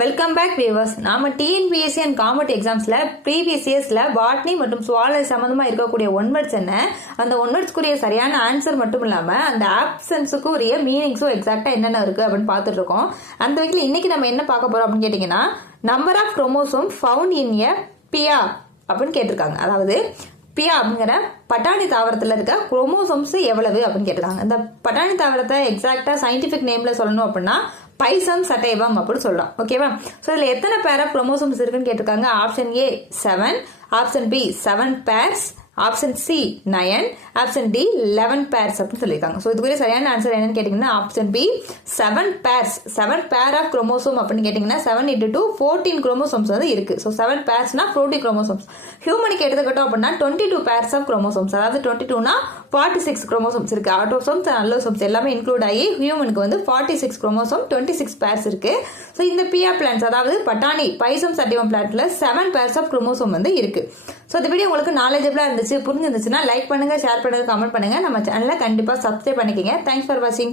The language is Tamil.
Welcome back viewers. நாம டிஎன்பிஎஸ்சி அண்ட் காம்பட் எக்ஸாம்ஸ்ல ப்ரீவியஸ் இயர்ஸ்ல பாட்னி மற்றும் சுவாலஜி சம்பந்தமா இருக்கக்கூடிய ஒன் வேர்ட்ஸ் என்ன, அந்த ஒன் வேர்ட்ஸ்க்குரிய சரியான ஆன்சர் மட்டும் இல்லாம அந்த ஆப்சன்ஸுக்கு உரிய மீனிங்ஸும் எக்ஸாக்டா என்னென்ன இருக்கு அப்படின்னு பார்த்துட்டு இருக்கோம். அந்த வகையில் இன்னைக்கு நம்ம என்ன பார்க்க போறோம் அப்படின்னு கேட்டீங்கன்னா, number of chromosome found in a pea அப்படின்னு கேட்டிருக்காங்க. அதாவது பியா அப்படிங்கிற பட்டாணி தாவரத்தில் இருக்க குரோமோசோம்ஸ் எவ்வளவு அப்படின்னு கேட்டிருக்காங்க. இந்த பட்டாணி தாவரத்தை எக்ஸாக்டா சயின்டிபிக் நேம்ல சொல்லணும் அப்படின்னா பைசம் சட்டைவம் அப்படின்னு சொல்லலாம். ஓகேவா? ஸோ இதில் எத்தனை பேர் ஆஃப் குரோமோசோம்ஸ் இருக்குன்னு கேட்டிருக்காங்க. Option A 7, option B 7 pairs, option C 9, option D 11 pairs அப்படின்னு சொல்லியிருக்காங்க. ஸோ இதுக்குரிய சரியான ஆன்சர் என்னன்னு கேட்டிங்கன்னா option B 7 purse. 7 pair of chromosome அப்படின்னு கேட்டிங்கன்னா 7 × 2 14 குரோமோசோம்ஸ் வந்து இருக்கு. So 7 பேர்ஸ்னா 40 chromosomes. ஹியூமனுக்கு எடுத்துக்கிட்டோம் அப்படின்னா 22 பேர்ஸ் ஆஃப் குரோமோசோம்ஸ், அதாவது 22னா 46 குரோமோசோம்ஸ் இருக்கு. ஆட்டோசோம்ஸ் அல்லோசோம்ஸ் எல்லாமே இன்க்ளூட் ஆகி ஹியூமனுக்கு வந்து 46 குரோமோசோம் 26 பேர்ஸ் இருக்கு. ஸோ இந்த பியா பிளான்ஸ் அதாவது பட்டாணி பைசம் சட்டிவம் பிளான்ட்ல 7 பேர்ஸ் ஆஃப் குரோமோசோம் வந்து இருக்கு. ஸோ இந்த வீடியோ உங்களுக்கு நாலேஜபிளா இருந்துச்சு, புரிஞ்சிருந்துச்சுன்னா லைக் பண்ணுங்க, ஷேர் பண்ணுங்க, கமெண்ட் பண்ணுங்க. நம்ம சேனலை கண்டிப்பா சப்ஸ்கிரைப் பண்ணிக்கங்க. தேங்க்ஸ் ஃபார் வாட்சிங்.